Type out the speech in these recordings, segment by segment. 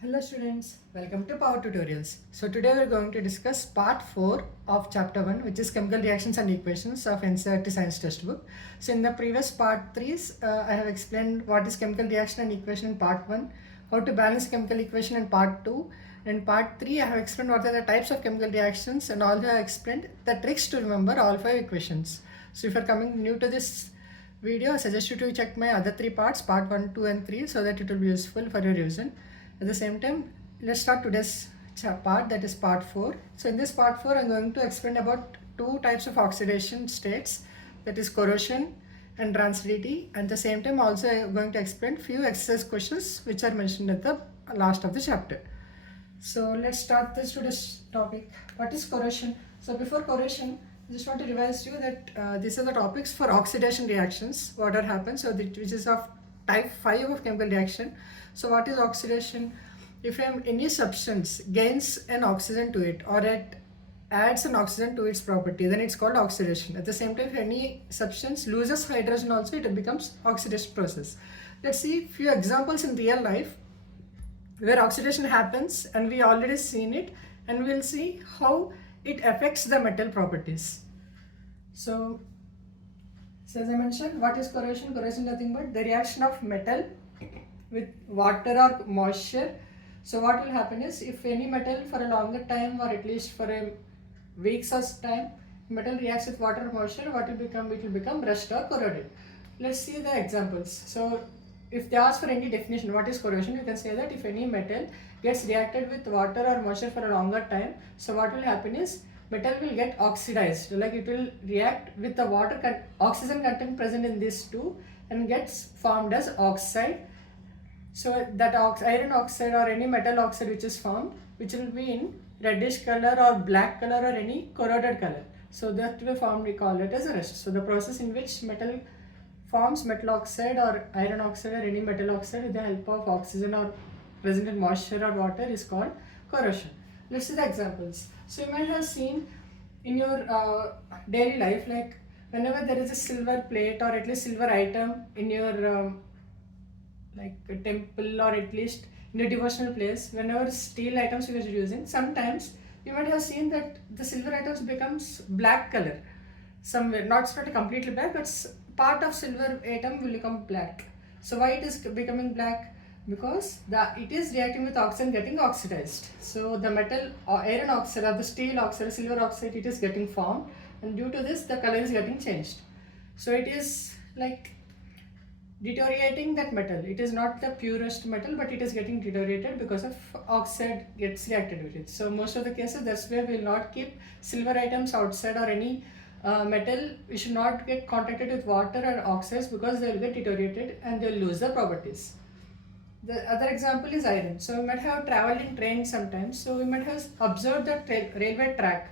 Hello students, welcome to Power Tutorials. So today we are going to discuss part 4 of chapter 1, which is chemical reactions and equations of NCERT science textbook. So in the previous part 3s, I have explained what is chemical reaction and equation in part 1, how to balance chemical equation in part 2. In part 3, I have explained what are the types of chemical reactions and also I have explained the tricks to remember all 5 equations. So if you are coming new to this video, I suggest you to check my other 3 parts, part 1, 2 and 3, so that it will be useful for your revision. At the same time, let's start today's part, that is part 4. So in this part 4, I'm going to explain about 2 types of oxidation states, that is corrosion and rancidity. At the same time, also I'm going to explain few exercise questions which are mentioned at the last of the chapter. So let's start today's topic. What is corrosion? So before corrosion, I just want to revise you that these are the topics for oxidation reactions, what are happens, so which is of type 5 of chemical reaction. So what is oxidation? If any substance gains an oxygen to it or it adds an oxygen to its property, then it's called oxidation. At the same time, if any substance loses hydrogen also, it becomes oxidation process. Let's see few examples in real life where oxidation happens, and we already seen it, and we'll see how it affects the metal properties. So as I mentioned, what is corrosion? Corrosion is nothing but the reaction of metal with water or moisture. So what will happen is, if any metal for a longer time or at least for a week's time, metal reacts with water or moisture, what will become? It will become rusted or corroded. Let's see the examples. So if they ask for any definition, what is corrosion? You can say that if any metal gets reacted with water or moisture for a longer time, so what will happen is, metal will get oxidized, like it will react with the oxygen content present in these two and gets formed as oxide. So that iron oxide or any metal oxide which is formed, which will be in reddish color or black color or any corroded color. So that will form, we call it as a rust. So the process in which metal forms metal oxide or iron oxide or any metal oxide with the help of oxygen or present in moisture or water is called corrosion. Let's see the examples. So you might have seen in your daily life, like whenever there is a silver plate or at least silver item in your like a temple or at least in a devotional place, whenever steel items you are using, sometimes you might have seen that the silver items becomes black color somewhere, not completely black, but part of silver atom will become black. So why it is becoming black? Because it is reacting with oxygen getting oxidized. So the metal iron oxide or the steel oxide, silver oxide, it is getting formed, and due to this the color is getting changed. So it is like deteriorating that metal. It is not the purest metal, but it is getting deteriorated because of oxide gets reacted with it. So most of the cases, that's where we will not keep silver items outside or any metal. We should not get contacted with water or oxides because they will get deteriorated and they will lose their properties. The other example is iron. So we might have traveled in train sometimes. So we might have observed the railway track.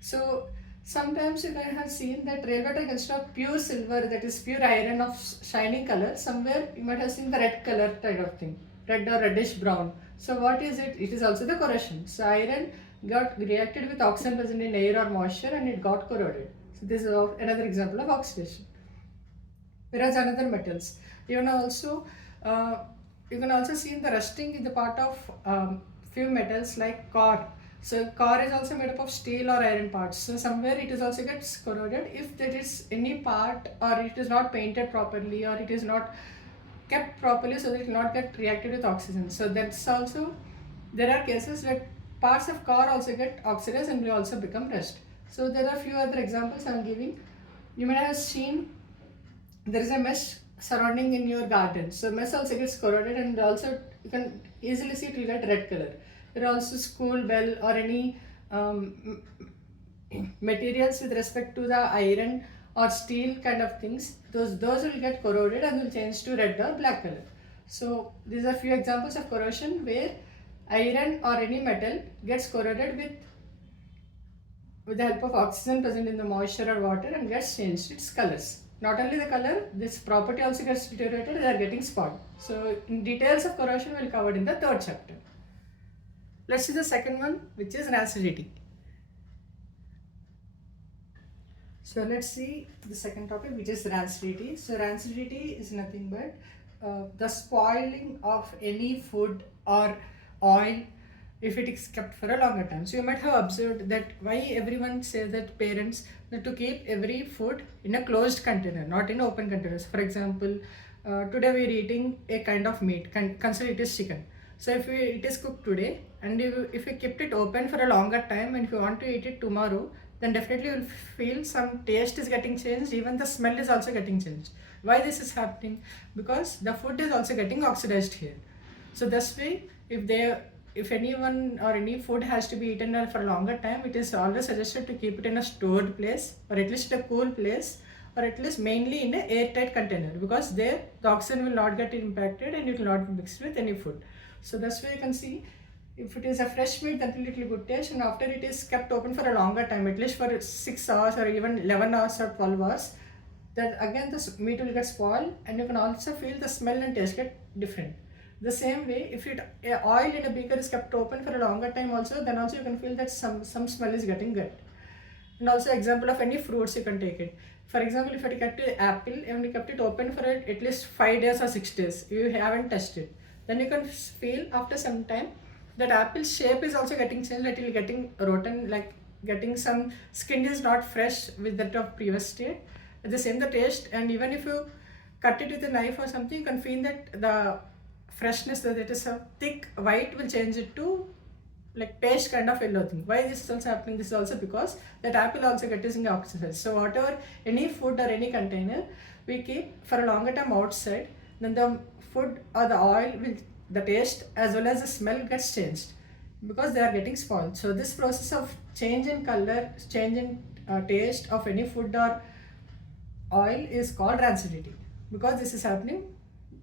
So sometimes you might have seen that railway track, instead of pure silver, that is pure iron of shining color, somewhere you might have seen the red color type of thing, red or reddish brown. So what is it? It is also the corrosion. So iron got reacted with oxygen present in air or moisture and it got corroded. So this is another example of oxidation. Whereas another metals, you can also see the rusting in the part of few metals like core. So core is also made up of steel or iron parts. So somewhere it is also gets corroded if there is any part or it is not painted properly or it is not kept properly, so that it will not get reacted with oxygen. So that's also, there are cases where parts of core also get oxidized and will also become rust. So there are few other examples I am giving. You might have seen there is a mesh surrounding in your garden. So mesh also gets corroded and also you can easily see it will get red color. There are also school bell or any materials with respect to the iron or steel kind of things. Those will get corroded and will change to red or black color. So these are few examples of corrosion where iron or any metal gets corroded with the help of oxygen present in the moisture or water and gets changed its colors. Not only the color, this property also gets deteriorated, they are getting spoiled. So in details of corrosion will be covered in the third chapter. Let's see the second one, which is rancidity. So let's see the second topic, which is rancidity. So rancidity is nothing but the spoiling of any food or oil if it is kept for a longer time. So you might have observed that why everyone says that parents need to keep every food in a closed container, not in open containers. For example, today we are eating a kind of meat, consider it is chicken. So if it is cooked today and if you kept it open for a longer time and if you want to eat it tomorrow, then definitely you will feel some taste is getting changed, even the smell is also getting changed. Why this is happening? Because the food is also getting oxidized here. So this way, if anyone or any food has to be eaten for a longer time, it is always suggested to keep it in a stored place or at least a cool place or at least mainly in an airtight container, because there the oxygen will not get impacted and it will not mix with any food. So that's why you can see if it is a fresh meat, that will little good taste, and after it is kept open for a longer time, at least for 6 hours or even 11 hours or 12 hours, that again the meat will get spoiled and you can also feel the smell and taste get different. The same way, if oil in a beaker is kept open for a longer time also, then also you can feel that some smell is getting good. And also example of any fruits you can take it. For example, if you kept an apple and you kept it open for at least 5 days or 6 days, you haven't touched it, then you can feel after some time that apple's shape is also getting changed, that it will getting rotten, like getting some skin is not fresh with that of previous state. At the same the taste, and even if you cut it with a knife or something, you can feel that the freshness, that it is a thick white, will change it to like paste kind of yellow thing. Why this is also happening? This is also because that apple also getting oxidized. So whatever any food or any container we keep for a longer time outside, then the food or the oil will, the taste as well as the smell gets changed because they are getting spoiled. So this process of change in color, change in taste of any food or oil is called rancidity. Because this is happening,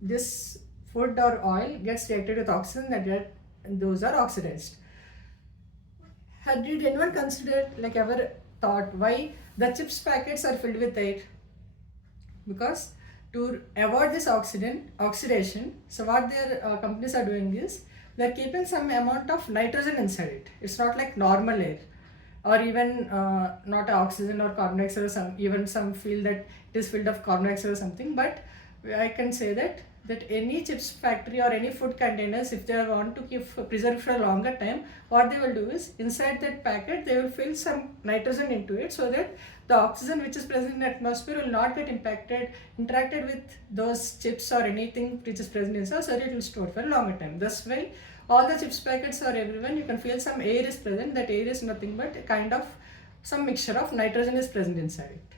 this food or oil gets reacted with oxygen, and those are oxidized. Did anyone consider, like ever thought why the chips packets are filled with air? Because to avoid this oxidation, so what their companies are doing is they're keeping some amount of nitrogen inside it. It's not like normal air or even not oxygen or carbon dioxide or some feel that it is filled of carbon dioxide or something. But I can say that any chips factory or any food containers, if they want to preserve for a longer time, what they will do is inside that packet they will fill some nitrogen into it, so that the oxygen which is present in the atmosphere will not get interacted with those chips or anything which is present inside, so it will store for a longer time. This way all the chips packets or everyone, you can feel some air is present. That air is nothing but a kind of some mixture of nitrogen is present inside it.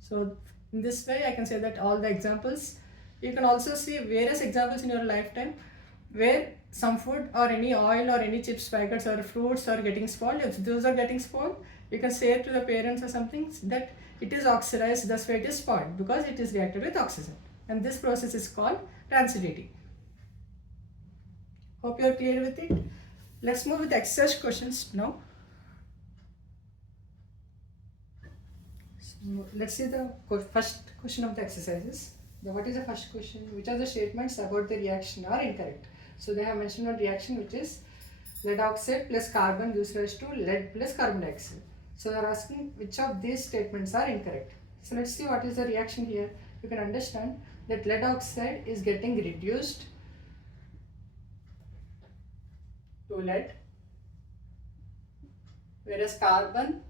So in this way I can say that all the examples, you can also see various examples in your lifetime where some food or any oil or any chips packets or fruits are getting spoiled. If those are getting spoiled, you can say to the parents or something that it is oxidized, thus why it is spoiled, because it is reacted with oxygen, and this process is called rancidity. Hope you are clear with it. Let's move with the exercise questions now. So let's see the first question of the exercises. What is the first question? Which of the statements about the reaction are incorrect? So they have mentioned one reaction which is lead oxide plus carbon gives rise to lead plus carbon dioxide. So they are asking which of these statements are incorrect. So let's see what is the reaction here. You can understand that lead oxide is getting reduced to lead, whereas carbon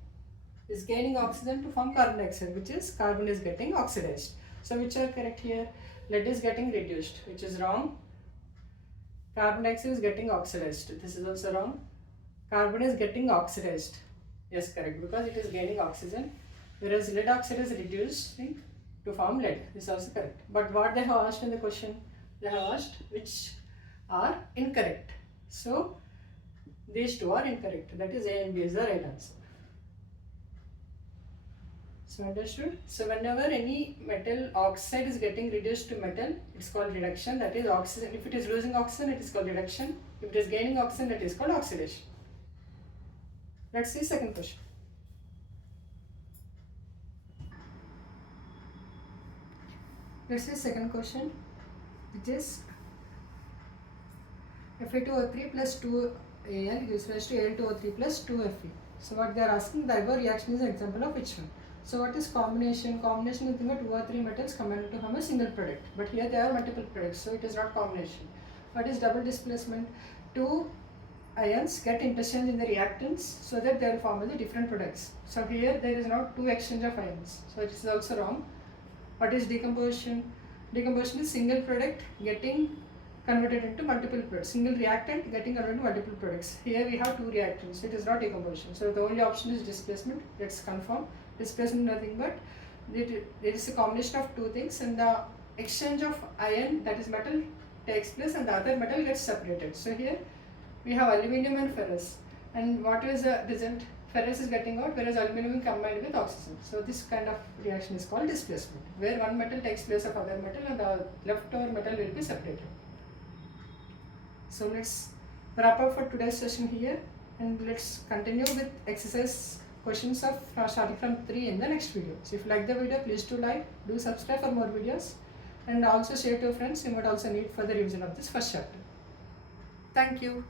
is gaining oxygen to form carbon dioxide, which is carbon is getting oxidized. So which are correct here? Lead is getting reduced, which is wrong. Carbon dioxide is getting oxidized. This is also wrong. Carbon is getting oxidized. Yes, correct, because it is gaining oxygen, whereas lead oxide is reducing to form lead. This is also correct. But what they have asked in the question? They have asked which are incorrect. So these two are incorrect. That is A and B is the right answer. So understood? So whenever any metal oxide is getting reduced to metal, it's called reduction. That is oxygen. If it is losing oxygen, it is called reduction. If it is gaining oxygen, that is called oxidation. Let's see second question. Let's see second question, which is Fe2O3 plus 2Al gives rise to Al2O3 plus 2Fe. So what they are asking, the above reaction is an example of which one? So what is combination? Combination is nothing but two or three metals combined to form a single product. But here there are multiple products, so it is not combination. What is double displacement? Two ions get interchanged in the reactants so that they will form the different products. So here there is not two exchange of ions, so it is also wrong. What is decomposition? Decomposition is single product getting converted into multiple products. Single reactant getting converted into multiple products. Here we have two reactants, so it is not decomposition. So the only option is displacement. Let's confirm. Displacement nothing but it is a combination of two things, and the exchange of ion, that is metal, takes place and the other metal gets separated. So here we have aluminium and ferrous, and what is the result? Ferrous is getting out, whereas aluminium combined with oxygen. So this kind of reaction is called displacement, where one metal takes place of other metal and the leftover metal will be separated. So let's wrap up for today's session here, and let's continue with exercise questions of starting from 3 in the next video. So if you like the video, please do like, do subscribe for more videos, and also share to your friends. You might also need further revision of this first chapter. Thank you.